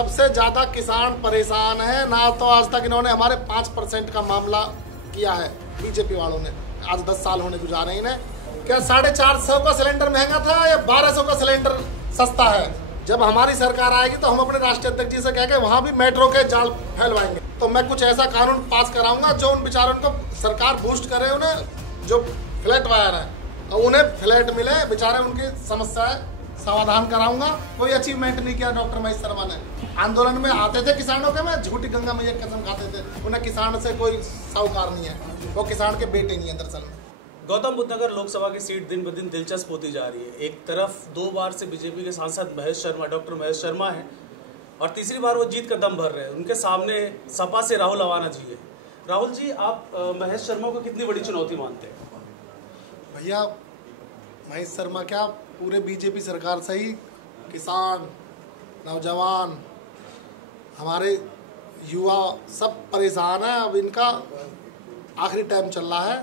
सबसे ज्यादा किसान परेशान है ना। तो आज तक इन्होंने हमारे 5% का मामला किया है बीजेपी वालों ने। आज 10 साल होने गुजारे इन्हें। क्या 450 का सिलेंडर महंगा था या 1200 का सिलेंडर सस्ता है? जब हमारी सरकार आएगी तो हम अपने राष्ट्रीय अध्यक्ष जी से कह के वहां भी मेट्रो के जाल फैलवाएंगे। तो मैं कुछ ऐसा कानून पास कराऊंगा जो उन बेचारों को सरकार बूस्ट करे, उन्हें जो फ्लैट वायर है और उन्हें फ्लैट मिले, बेचारे उनकी समस्याएं समाधान कराऊंगा। कोई अचीवमेंट नहीं किया डॉक्टर महेश शर्मा ने। आंदोलन में आते थे किसानों के, में झूठी गंगा मैया कसम खाते थे। उन्हें किसान से कोई साहूकार नहीं है, वो किसान के बेटे नहीं है दरअसल में। गौतम बुद्ध नगर लोकसभा की सीट दिन ब दिन दिलचस्प होती जा रही है। एक तरफ 2 बार से बीजेपी के सांसद महेश शर्मा, डॉक्टर महेश शर्मा हैं और तीसरी बार वो जीत का दम भर रहे हैं। उनके सामने सपा से राहुल अवाना जी है। राहुल जी, आप महेश शर्मा को कितनी बड़ी चुनौती मानते हैं? भैया, महेश शर्मा क्या, पूरे बीजेपी सरकार से ही किसान, नौजवान, हमारे युवा सब परेशान हैं। अब इनका आखिरी टाइम चल रहा है,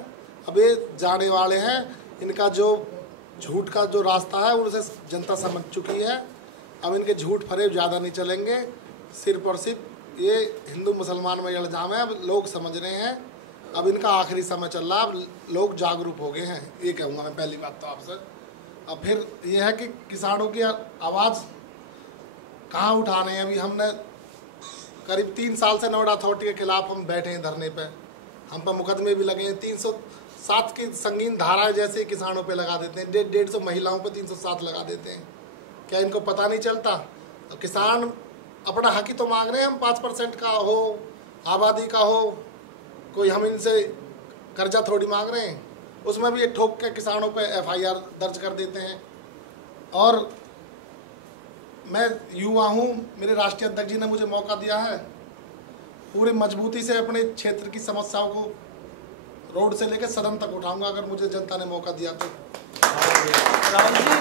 अब ये जाने वाले हैं। इनका जो झूठ का जो रास्ता है उनसे जनता समझ चुकी है। अब इनके झूठ फरेब ज़्यादा नहीं चलेंगे। सिर्फ और सिर्फ ये हिंदू मुसलमान में इल्जाम है, अब लोग समझ रहे हैं। अब इनका आखिरी समय चल रहा है, अब लोग जागरूक हो गए हैं, ये कहूँगा मैं पहली बात तो आपसे। अब फिर ये है कि किसानों की आवाज़ कहाँ उठा रहे हैं। अभी हमने करीब 3 साल से नोएडा अथॉरिटी के खिलाफ हम बैठे हैं धरने पे। हम पर मुकदमे भी लगे हैं। 307 की संगीन धाराएं जैसे किसानों पे लगा देते हैं। 150 महिलाओं पे 307 लगा देते हैं। क्या इनको पता नहीं चलता? तो किसान अपना हक ही तो मांग रहे हैं। हम 5% का हो, आबादी का हो, कोई हम इनसे कर्जा थोड़ी मांग रहे हैं। उसमें भी ये ठोक के किसानों पे FIR दर्ज कर देते हैं। और मैं युवा हूँ, मेरे राष्ट्रीय अध्यक्ष जी ने मुझे मौका दिया है, पूरी मजबूती से अपने क्षेत्र की समस्याओं को रोड से लेकर सदन तक उठाऊंगा अगर मुझे जनता ने मौका दिया तो। राहुल जी,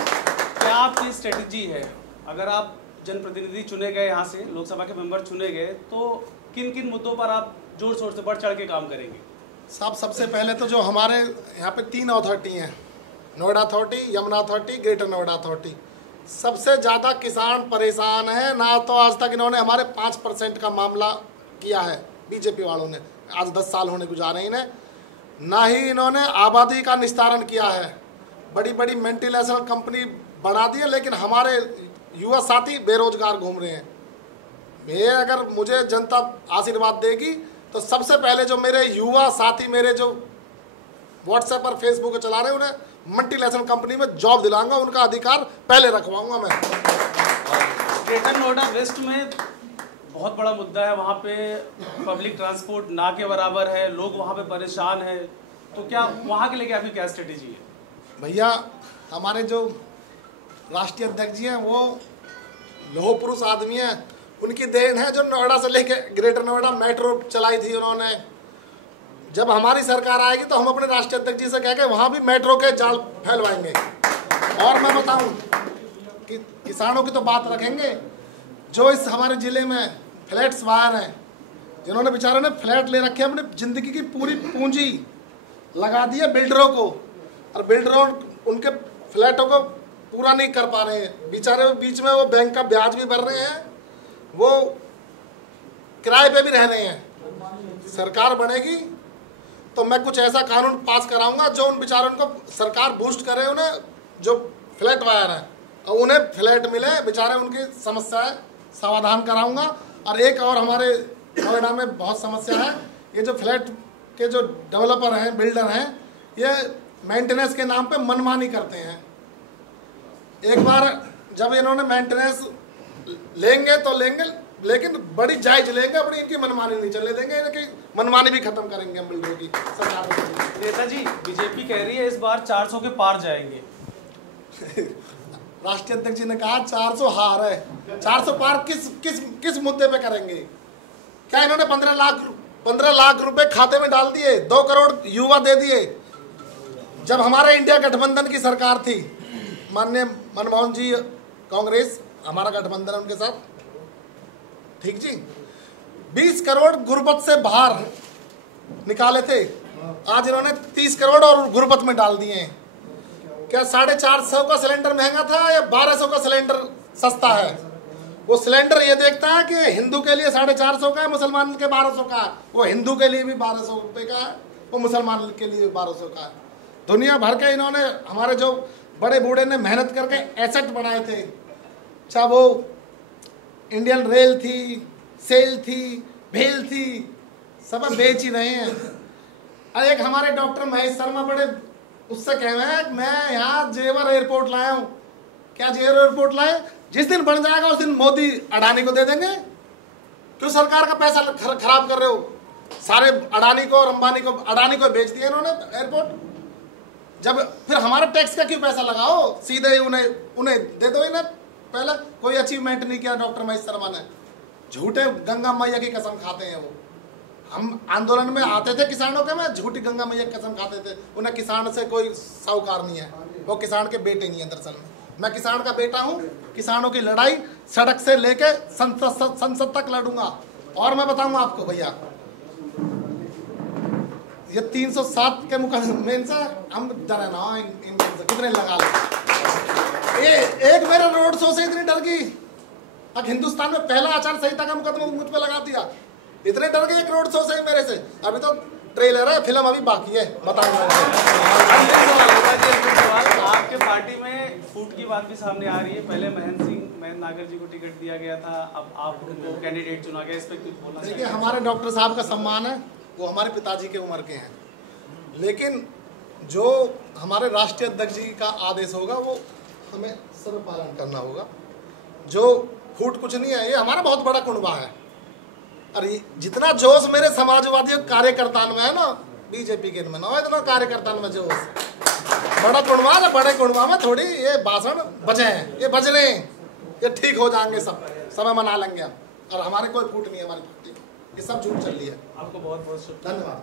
क्या आपकी स्ट्रेटजी है? अगर आप जनप्रतिनिधि चुने गए, यहाँ से लोकसभा के मेंबर चुने गए, तो किन किन मुद्दों पर आप जोर शोर से बढ़ चढ़ के काम करेंगे? साहब, सबसे पहले तो जो हमारे यहाँ पे 3 अथॉरिटी हैं, Noida authority, Yamuna authority, greater Noida authority, सबसे ज़्यादा किसान परेशान है ना। तो आज तक इन्होंने हमारे 5% का मामला किया है बीजेपी वालों ने। आज 10 साल होने गुजारे इन्हें। ना ही इन्होंने आबादी का निस्तारण किया है। बड़ी बड़ी मल्टीनेशनल कंपनी बढ़ा दी है, लेकिन हमारे युवा साथी बेरोजगार घूम रहे हैं। मैं अगर मुझे जनता आशीर्वाद देगी तो सबसे पहले जो मेरे युवा साथी, मेरे जो व्हाट्सएप और फेसबुक चला रहे हैं, उन्हें मल्टीनेशनल कंपनी में जॉब दिलाऊंगा। उनका अधिकार पहले रखवाऊंगा मैं। ग्रेटर नोएडा वेस्ट में बहुत बड़ा मुद्दा है। वहाँ पे पब्लिक ट्रांसपोर्ट ना के बराबर है, लोग वहाँ पे परेशान हैं। तो क्या वहाँ के लिए आपकी क्या स्ट्रेटेजी है? भैया, हमारे जो राष्ट्रीय अध्यक्ष जी हैं वो लोह पुरुष आदमी हैं। उनकी देन है जो नोएडा से लेके ग्रेटर नोएडा मेट्रो चलाई थी उन्होंने। जब हमारी सरकार आएगी तो हम अपने राष्ट्रीय अध्यक्ष जी से कह के वहाँ भी मेट्रो के जाल फैलवाएंगे। और मैं बताऊँ कि किसानों की तो बात रखेंगे। जो इस हमारे ज़िले में फ्लैट्स वायर हैं, जिन्होंने बेचारों ने फ्लैट ले रखे हैं, अपनी ज़िंदगी की पूरी पूंजी लगा दी है बिल्डरों को, और बिल्डरों उनके फ्लैटों को पूरा नहीं कर पा रहे हैं। बेचारे बीच में वो बैंक का ब्याज भी भर रहे हैं, वो किराए पे भी रह रहे हैं। सरकार बनेगी तो मैं कुछ ऐसा कानून पास कराऊंगा जो उन बेचारों को सरकार बूस्ट करे, उन्हें जो फ्लैट वायर है और उन्हें फ्लैट मिले, बेचारे उनकी समस्याएं समाधान कराऊंगा। और एक और हमारे नोएडा में बहुत समस्या है, ये जो फ्लैट के जो डेवलपर हैं, बिल्डर हैं, ये मेंटेनेंस के नाम पे मनमानी करते हैं। एक बार जब इन्होंने मेंटेनेंस लेंगे तो लेंगे, लेकिन बड़ी जायज लेंगे, अपनी इनकी मनमानी नहीं चलने देंगे। इनकी मनमानी भी खत्म करेंगे हम बिल्डरों की सरकार। नेताजी, बीजेपी कह रही है इस बार 400 के पार जाएंगे। राष्ट्रीय अध्यक्ष जी ने कहा 400 हार है। 400 पार किस मुद्दे पे करेंगे? क्या इन्होंने 15 लाख रुपए खाते में डाल दिए, 2 करोड़ युवा दे दिए। जब हमारे इंडिया गठबंधन की सरकार थी, माननीय मनमोहन जी, कांग्रेस, हमारा गठबंधन उनके साथ, ठीक जी, 20 करोड़ गुर्बत से बाहर निकाले थे। आज इन्होंने 30 करोड़ और गुर्बत में डाल दिए हैं। क्या 450 का सिलेंडर महंगा था या 1200 का सिलेंडर सस्ता है? वो सिलेंडर ये देखता है कि हिंदू के लिए 450 का है, मुसलमान के 1200 का है। वो हिंदू के लिए भी 1200 रुपये का है, वो मुसलमान के लिए 1200 का है। दुनिया भर के इन्होंने, हमारे जो बड़े बूढ़े ने मेहनत करके एसेट बनाए थे, चाहे वो इंडियन रेल थी, सेल थी, भेल थी, सब बेच ही रहे हैं। अरे एक हमारे डॉक्टर महेश शर्मा बड़े उससे कह रहे हैं, मैं यहाँ जेवर एयरपोर्ट लाया हूँ। क्या जेवर एयरपोर्ट लाए? जिस दिन बन जाएगा उस दिन मोदी अडानी को दे देंगे। क्यों सरकार का पैसा खराब कर रहे हो? सारे अडानी को और अंबानी को, अडानी को बेच दिया इन्होंने एयरपोर्ट। जब फिर हमारे टैक्स का क्यों पैसा लगाओ? सीधे उन्हें दे दो। इन्हें पहले कोई अचीवमेंट नहीं किया डॉक्टर महेश शर्मा ने। झूठे गंगा मैया की कसम खाते हैं वो। हम आंदोलन में आते थे किसानों के में, झूठी गंगा मैया की कसम खाते थे। उन्हें किसान से कोई साहूकार नहीं है, वो किसान के बेटे नहीं है। दरअसल मैं किसान का बेटा हूँ। किसानों की लड़ाई सड़क से लेके संसद तक लड़ूंगा। और मैं बताऊंगा आपको भैया, ये 307 के मुकदमे से हम डरे ना, कितने लगा ले। एक मेरे रोड शो से इतनी डर गई, अब हिंदुस्तान में पहला आचार संहिता का मुकदमा मुझ पे लगा दिया। इतने डर गए एक रोड शो से मेरे से। अभी तो ट्रेलर है, फिल्म अभी बाकी है, बताऊंगा। आपके पार्टी में फूट की बात भी सामने आ रही है। पहले महेंद्र नागर जी को टिकट दिया गया था, अब आपको कैंडिडेट चुना गया, इस पर कुछ बोलना चाहिए? देखिए, हमारे डॉक्टर साहब का सम्मान है, वो हमारे पिताजी के उम्र के हैं, लेकिन जो हमारे राष्ट्रीय अध्यक्ष जी का आदेश होगा वो हमें सर्व पालन करना होगा। जो फूट कुछ नहीं है, ये हमारा बहुत बड़ा कुनबा है। और जितना जोश मेरे समाजवादी कार्यकर्ता में है ना, बीजेपी के में ना, इतना कार्यकर्ता में जोश। बड़ा कुनबा है, बड़े कुनबा में थोड़ी ये भाषण बजे हैं, ये बज रहे हैं, ये ठीक हो जाएंगे, सब समय मना लेंगे हम। और हमारे कोई फूट नहीं है हमारी पार्टी, ये सब झूठ चल रही है। आपको बहुत बहुत शुक्रिया, धन्यवाद।